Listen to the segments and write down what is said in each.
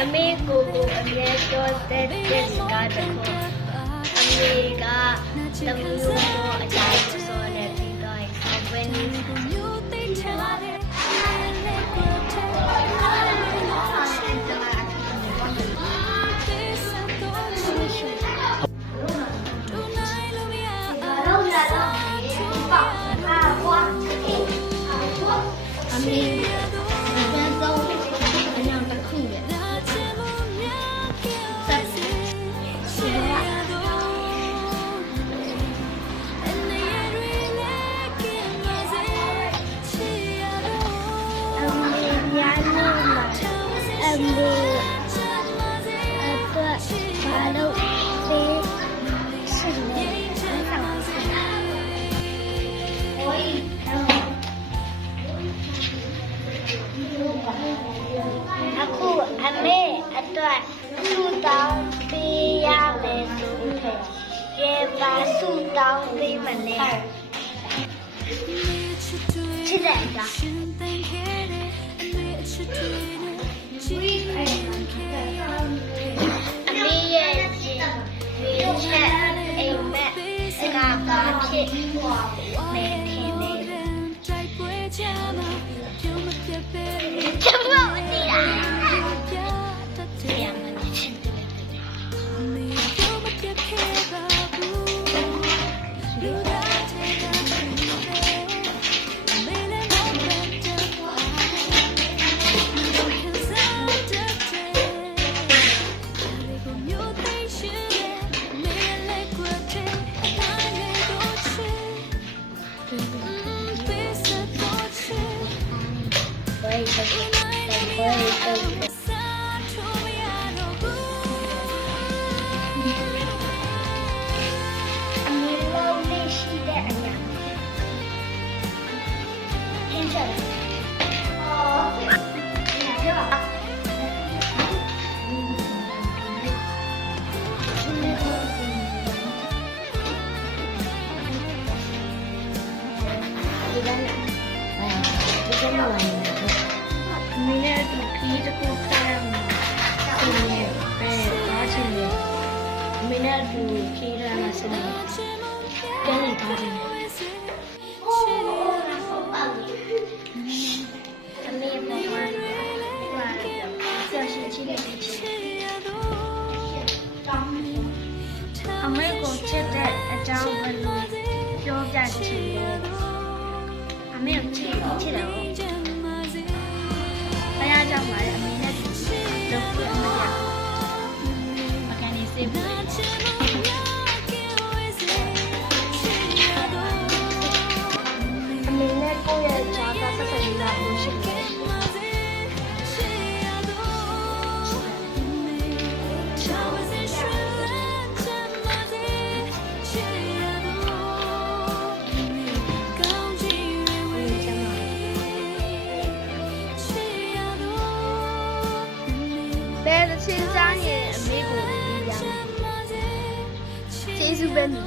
အမေကိုအမြဲပြောတဲ့စကားတစ်ခုအမေကတမျိုးကိုအကြိုက်ဆိုတဲ့ပြီးတော့ဘယ်နည်းမျိုးသိထားတဲ့အမေအခုအမေအတွက်ဆူတောင်းပေးရမယ်ဆိုတဲ့ကျေပါဆူတောင်းပေးမလဲချစ်တယ်ကအမေရဲ့ရှင်ရွေးချက်အိမ်မက်စကားပါဖြစ်နေတယ်လေကျမမသိတာမင်းနဲ့သူခီးတခုခါရမှာသူနဲ့ပဲကားချင်တယ်မင်းနဲ့သူခီးရမှာစနေကဲနေကားတယ်အမေဘောမှာကျော်ရှိချီနေတယ်အမေကိုချစ်တဲ့အကြောင်းဘယ်လိုပြောပြချင်လဲအမေကိုချစ်တယ်ဘယ်ကြောင့်ပါလဲအမေနဲ့လုပ်ပြအမရမကန်နေစေဘူးအမေနဲ့ကိုယ့်ရဲ့ဂျာတာဆက်ဆံရေးလာလို့ရှိတယ်ချင်းစားရင်အမေကိုရကျေးဇူးပဲမိ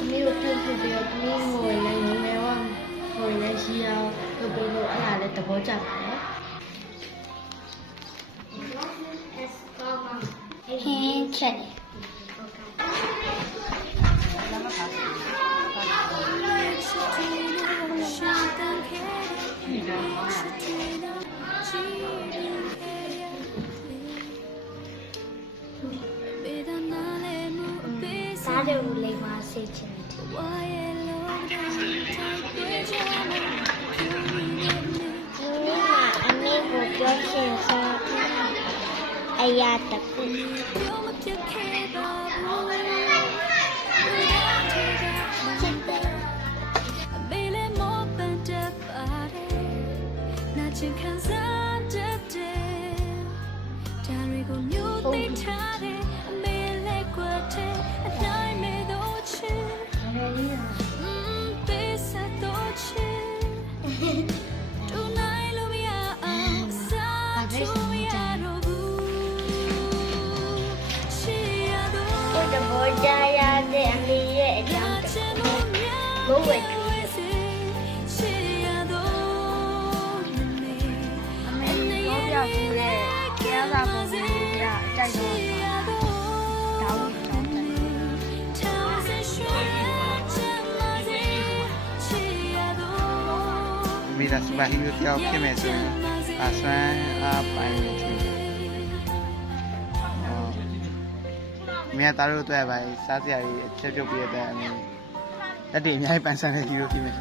အမေကိုပြုတ်ပြုတ်ပြီးတော့မင်းကိုလည်းငယ်ဝါဟိုလည်းရှိအောင်လုပ်ပြီးတော့အဲ့ဒါလည်းသဘောကျပါတယ်ဟင်းချက်စားတယ်ဦးလေးမဆေးချင်တယ်အမေကိုပြောချင်စားအရာတခုချင်းခံစားတတ်တယ်ဒါတွေကိုမျိုးသိထားတဲ့အမေလက်ကွက်တဲ့အတိုင်းမဲ့တော့ချစ်ပေးဆက်တော့ချစ်တူနိုင်လို့မရအောင်စားချူမရတော့ဘူးရှေ့ရတော့တဘောကြရတဲ့အမေရဲ့အကြောင်းကိုဝယ်ကြည့် မေဒါစူပါဟီးရိုးတယောက်ဖြစ်မယ်ဆိုရင်အဆွမ်းအားပိုင်နေတယ်မြတ်သားတို့တွေ့ပါစားစရာတွေအချက်ပြုတ်ပြတဲ့အမေလက်တွေအများကြီးပန်းဆန်းတဲ့ဟီးရိုးဖြစ်မယ်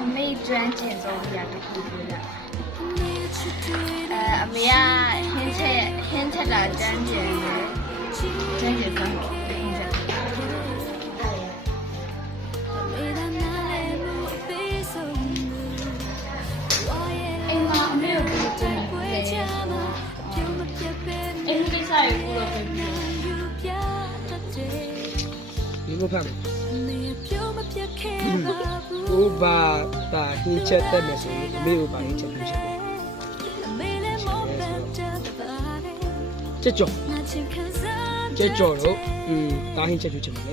အမေကျွမ်းကျင်ဆုံးပြတစ်ခုပြရအမေကဟင်းချက်တာကျွမ်းကျင်တယ်ကျွမ်းကျင်ဆုံးဟင်းချက်အိမ်မှာအမေကိုပြောချင်တယ်အိမ်ကိစ္စကိုပြောပြပြီး ဒီမဖတ်ဘူးဘာတာဟင်းချက်တက်မယ်ဆိုရင်အမေကိုပါဟင်းချက်ပြုချက်တယ်ကြက်ကြော်တော့တာဟင်းချက်ပြုချက်မယ်လေ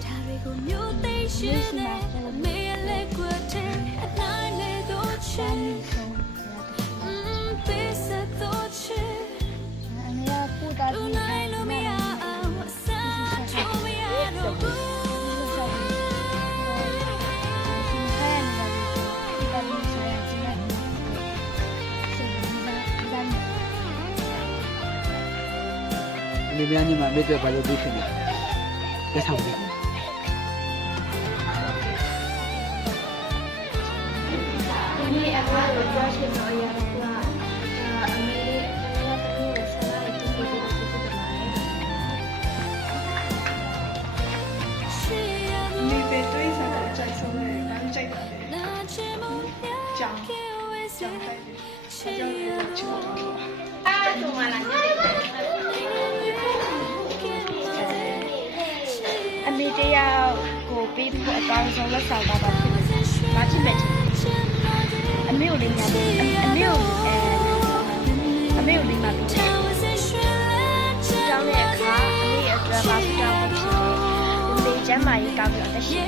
ဒီများညီမမေ့တဲ့ဘာလို့ဒီဖြစ်နေလဲဆောင်ပြီ အမေအကွာကိုပြောချင်တော့ရတာအမေကတည်းကဆက်လာတဲ့ဒီလိုဖြစ်တယ်မှာ 你被对上的再说嘞，俺们这个的讲讲开的，他叫青岛说。啊，怎么了？အမေတရားကိုပြီးဖို့အကောင်းဆုံးလက်ဆောင်တာပါဖြစ်တယ်။ဘာဖြစ်လဲ။အမေကိုလည်းညာအမေကိုလည်းညာပြီးတောင်းတဲ့အခါအမေအတွက်ပါတောင်းဖြစ်တယ်။ဒီကျမ်းမာရေးကောင်းပြီးတော့တရှိ